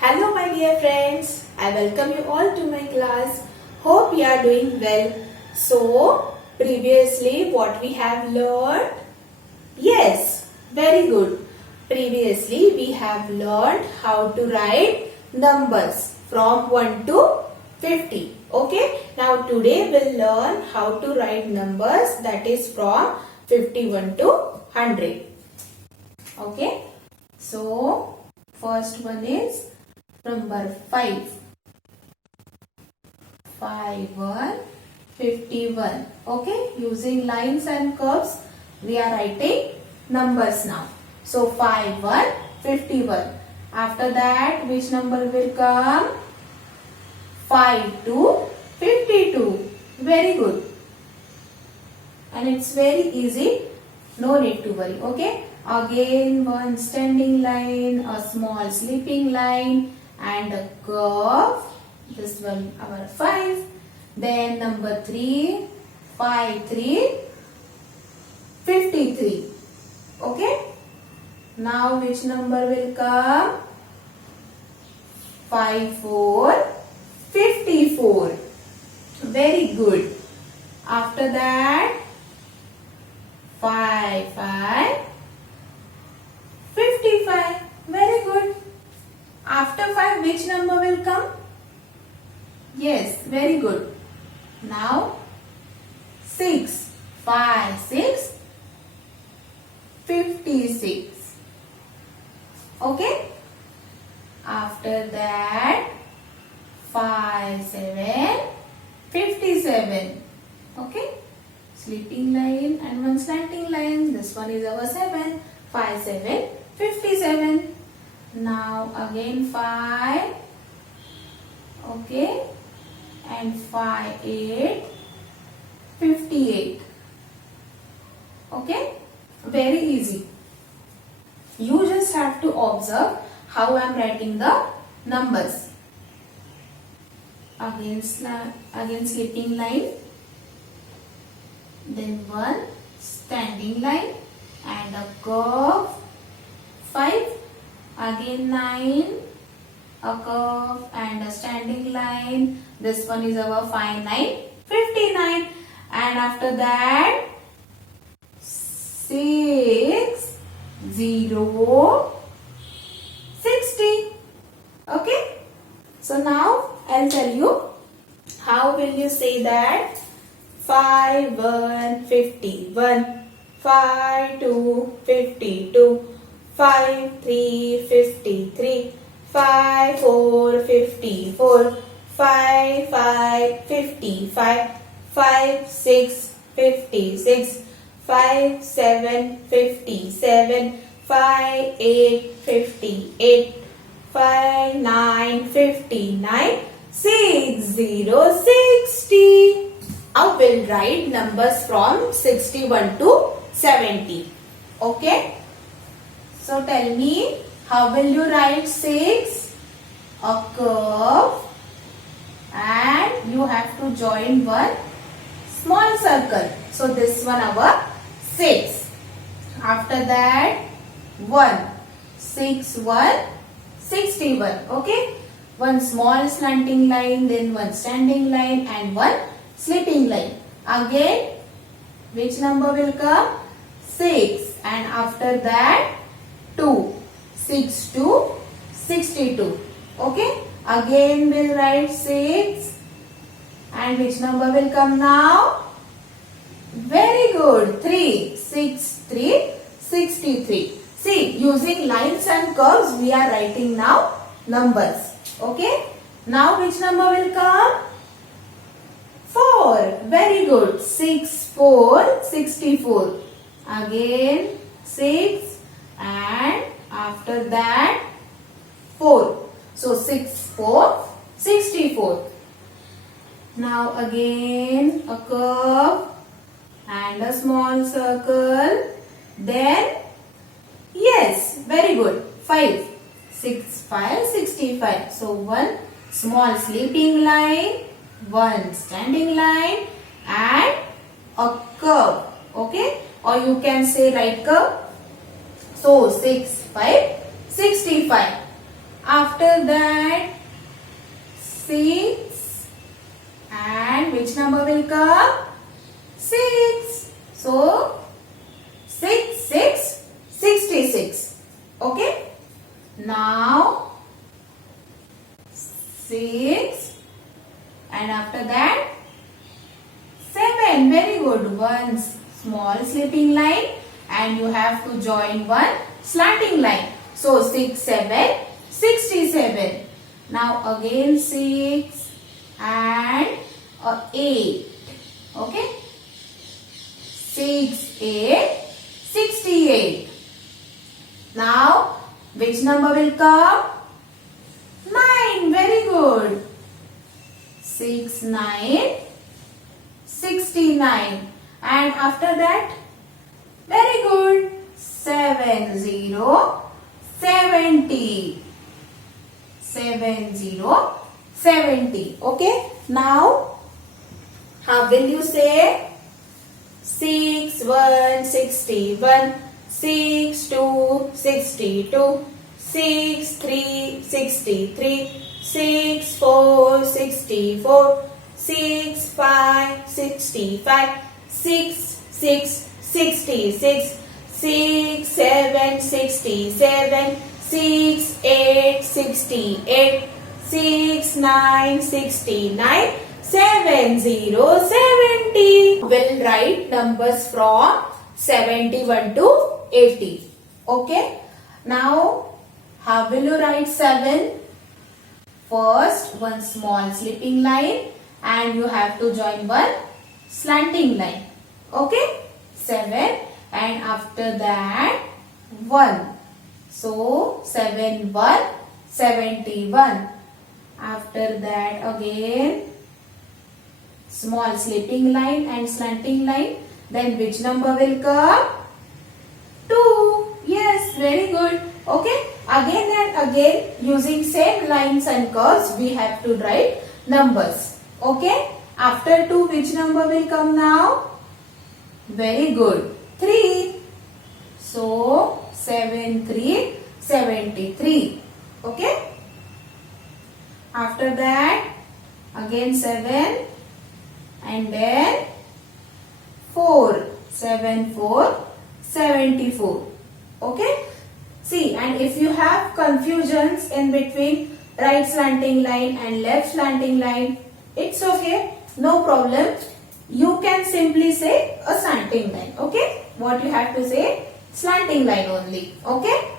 Hello my dear friends, I welcome you all to my class. Hope you are doing well. So, previously what we have learned? Yes, very good. Previously we have learned how to write numbers from 1 to 50. Okay, now today we'll learn how to write numbers that is from 51 to 100. Okay, so first one is number 5. 51. Okay, using lines and curves we are writing numbers now. So 51. After that which number will come? 52. Very good. And it's very easy. No need to worry. Okay. Again one standing line, a small sleeping line and a curve. This one our 5. Then number 3. 53. Okay. Now which number will come? 54. Very good. After that 55. Very good. After 5 which number will come? Yes, very good. Now 6. 56. Okay. After that 57. Okay. Sleeping line and one slanting line. This one is our 7. 57. Now again 5. Okay. And 58. Okay. Very easy. You just have to observe how I am writing the numbers. Again sleeping line. Then one standing line and a curve. 5. Again 9. A curve and a standing line. This one is our 59. And after that 6 0 60. Okay. So now I'll tell you how will you say that. 51 51. 52 52. 53 53. 54 54. 55 55. 56 56. 57 57. 58 58. 59 59. 60 60. Now we'll write numbers from 61 to 70. Okay. So tell me, how will you write 6? A curve and you have to join one small circle. So this one our 6. After that 1. 6 1 61. Okay. One small slanting line, then one standing line and one sleeping line. Again which number will come? 6. And after that 2. 6 2 62. Okay. Again we'll write 6. And which number will come now? Very good. 3. 6 3 63. See, using lines and curves we are writing now numbers. Okay. Now which number will come? 4. Very good. 6 4 64. Again 6 and after that 4. So 6 4 64. Now again a curve and a small circle. Then yes, very good. 5. 6 5 65. So one small sleeping line, one standing line and a curve. Okay. Or you can say right curve. So 6 5 65. After that 6 and which number will come? 6. So 6, 6, 66. Okay. Now 6 and after that 7. Very good. One small slipping line and you have to join one slanting line. So 6, 7, 67. Now again 6 and 8. Okay. 6, 8, 68. Now which number will come? 9. Very good. 6, 9, 69. And after that, very good. 7, 0, 70. 7, 0, 70. Okay. Now, how will you say? 6, 1, 61. 6, 2, 62. 6, 3, 63. 6, 4, 64. 6, 5, 65. 6, 6, 66. 6, 7, 67. 6, 8, 68. 6, 9, 69. 7, 0, 70. We'll write numbers from 71 to 80. Okay. Now, how will you write 7? First, one small slipping line and you have to join one slanting line. Okay. 7 and after that 1. So, 7, 1, 71. After that again small slipping line and slanting line. Then which number will come? 2. Yes, very good. Okay. Again and again using same lines and curves we have to write numbers. Okay. After 2 which number will come now? Very good. 3. So 7, 3, 73. Okay. After that again 7 and then 4. 7, 4, 74. Okay. See, and if you have confusions in between right slanting line and left slanting line, it's okay. No problem. You can simply say a slanting line. Okay. What you have to say? Slanting line only. Okay.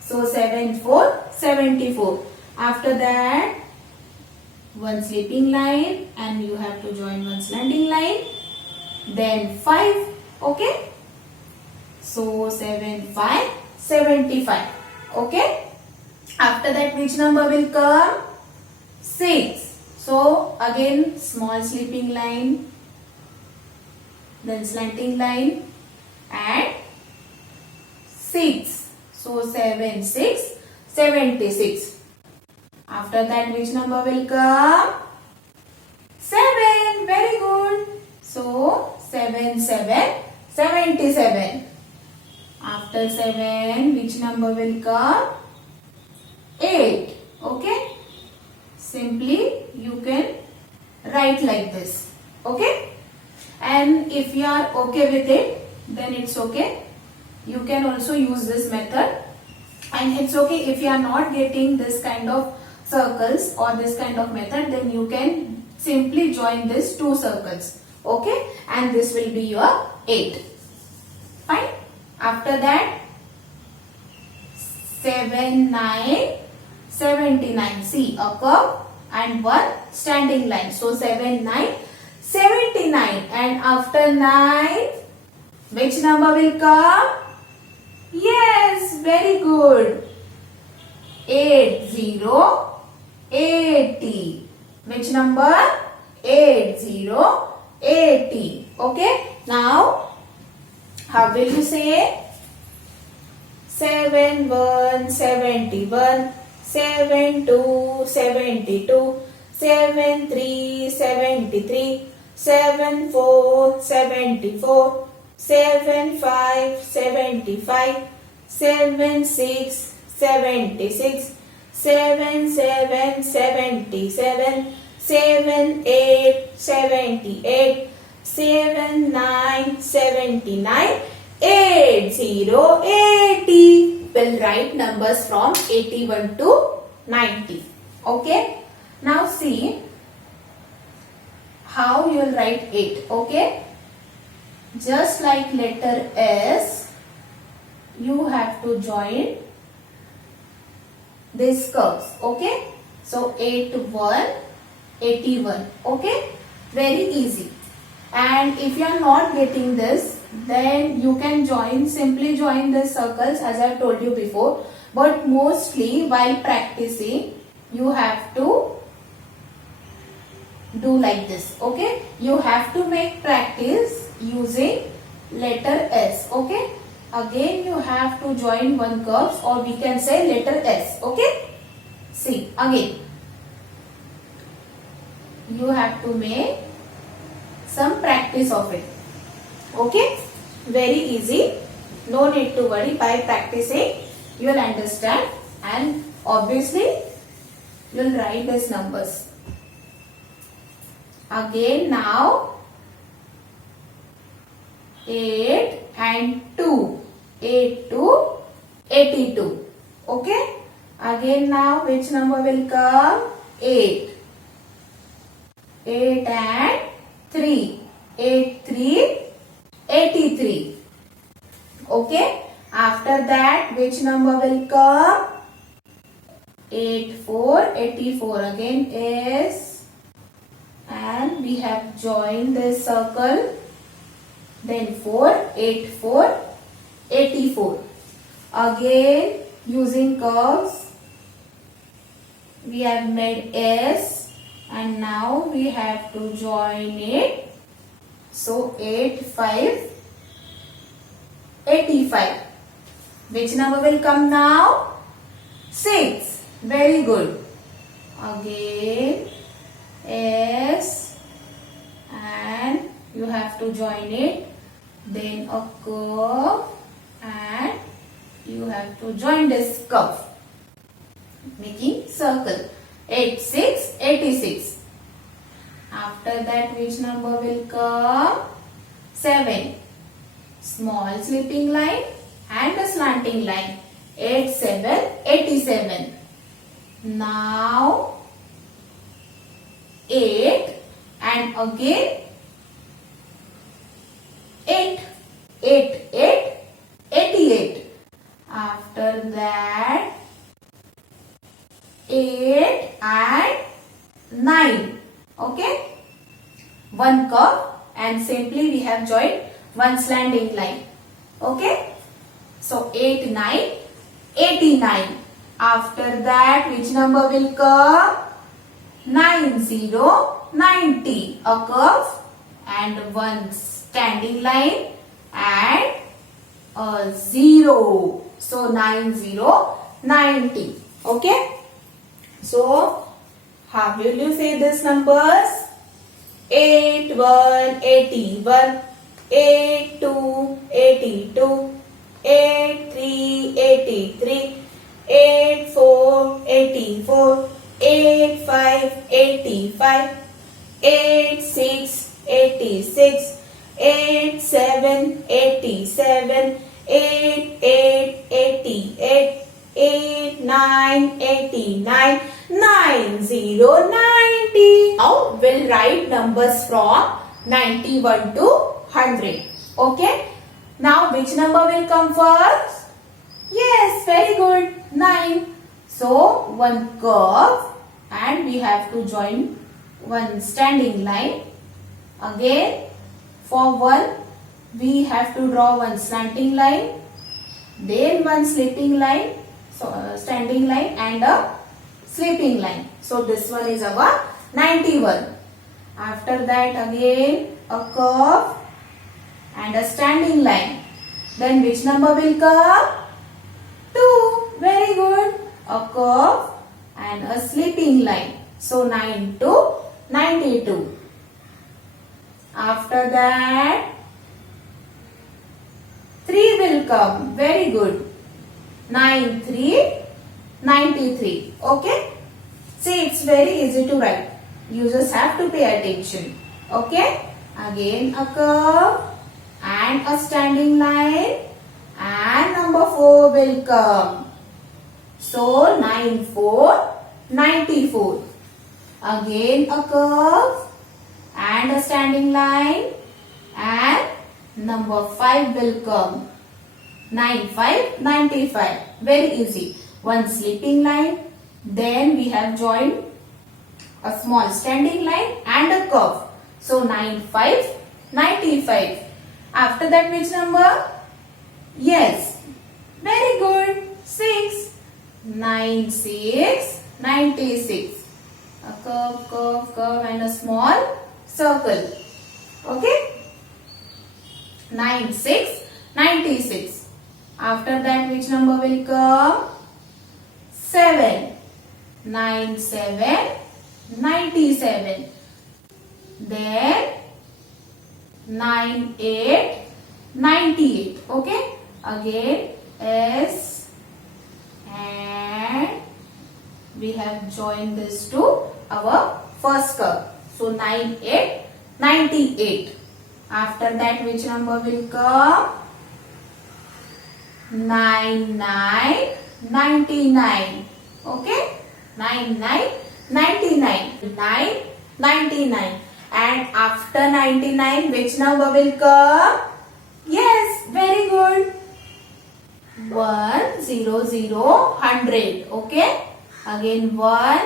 So 7, 4, 74. After that, one slipping line and you have to join one slanting line. Then 5. Okay. So 7, 5, 75. Okay. After that which number will come? 6. So again small slipping line, then slanting line and 6. So 7, 6, 76. After that which number will come? 7. Very good. So 7, 7, 77. After 7 which number will come? 8. Okay. Simply you can write like this. Okay. And if you are okay with it, then it's okay. You can also use this method. And it's okay if you are not getting this kind of circles or this kind of method, then you can simply join this 2 circles. Okay. And this will be your 8. Fine. After that 7, 9, 79. See, a curve and one standing line. So 7, 9, 79. And after 9, which number will come? Yes, very good. 80, 80. Which number? 80, 80. Okay. Now, how will you say? 7, 1, 71. 7, 2, 72. 7, 3, 73. 7, 4, 74. 7, 5, 75. 7, 6, 76. 7 7 77, 7 8 78, 7 9 79, 8 0 80. We'll write numbers from 81 to 90. Okay. Now see how you will write 8. Okay. Just like letter S, you have to join these curves. Okay. So 8 1 81. Okay. Very easy. And if you are not getting this, then you can simply join the circles as I have told you before. But mostly while practicing, you have to do like this. Okay. You have to make practice using letter S. Okay. Again you have to join one curves, or we can say letter S. Okay. See again. You have to make some practice of it. Okay. Very easy. No need to worry. By practicing you will understand, and obviously you will write these numbers. Again now 8 and 2. 8 to 82. Okay. Again now which number will come? 8. 8 and 3. 8 3 83. Okay. After that which number will come? 8 4 84. Again S, and we have joined this circle. Then 4 8 4 84. Again using curves we have made S, and now we have to join it. So 8 5 85. Which number will come now? 6. Very good. Again S, and you have to join it. Then a curve, and you have to join this curve, making circle. 8 6 86. After that which number will come? 7. Small slipping line and a slanting line. 8 7 87. Now 8 and again 8 8 8 88. After that 8 and 9. Okay. One curve, and simply we have joined one slanting line. Okay. So 8 9 89. After that which number will come? 9 0 90. A curve and one standing line and a 0. So 9 0 90. Okay. So how will you say these numbers? 8 1 81, 8 2 82, 8 3 83, 8 4 84, 8 5 85, 8 6 86, 8 7 87, 8 8 88, 8 9 89, 9 0 90. Now we'll write numbers from 91 to 100. Okay. Now which number will come first? Yes, very good. 9. So one curve, and we have to join one standing line. Again for 1 we have to draw one slanting line, then one slipping line, so standing line and a slipping line. So this one is our 91. After that again a curve and a standing line. Then which number will come? 2. Very good. A curve and a slipping line. So 9 to 92. After that 3 will come. Very good. 9 3 93. Okay? See, it's very easy to write. You just have to pay attention. Okay? Again a curve and a standing line and number 4 will come. So 9 4 94. Again a curve and a standing line and number 5 will come. 9 5 95. Very easy. One sleeping line. Then we have joined a small standing line and a curve. So 9 5 95. After that which number? Yes. Very good. 6. 9 6 96. A curve, curve, curve and a small circle. Okay? 9 6 96. After that which number will come? 7. 9 7 97. Then 9 8 98. Okay? Again S and we have joined this to our first curve. So 9 8 98. After that which number will come? 9 9 99. Okay? 9 9 99. 9 99. And after 99 which number will come? Yes, very good. 1 0 0 100. Okay? Again 1.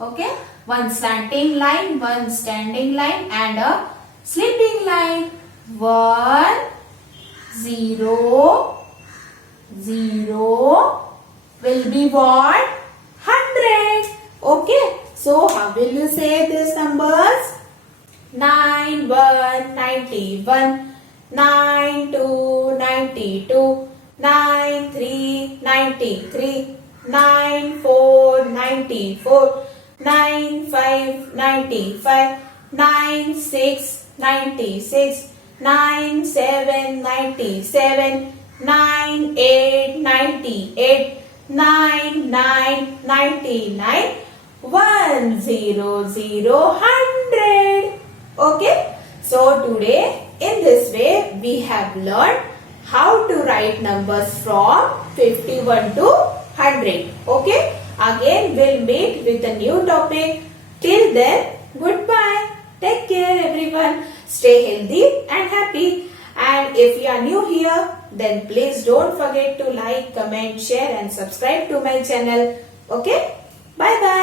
Okay? One slanting line, one standing line and a sleeping line. 1 0 0 will be what? 100. Okay? So how will you say these numbers? 9 1 91, 9 2 92, 9 3 93, 9 4 94, 9 5 95, 9 6 96, 9 7 97, 9 8 98, 9 9 99, 1 0 0 100. Okay, so today in this way we have learned how to write numbers from 51 to 100. Okay, again we'll meet with a new topic. Till then, goodbye. Take care everyone. Stay healthy and happy. And if you are new here, then please don't forget to like, comment, share and subscribe to my channel. Okay, bye bye.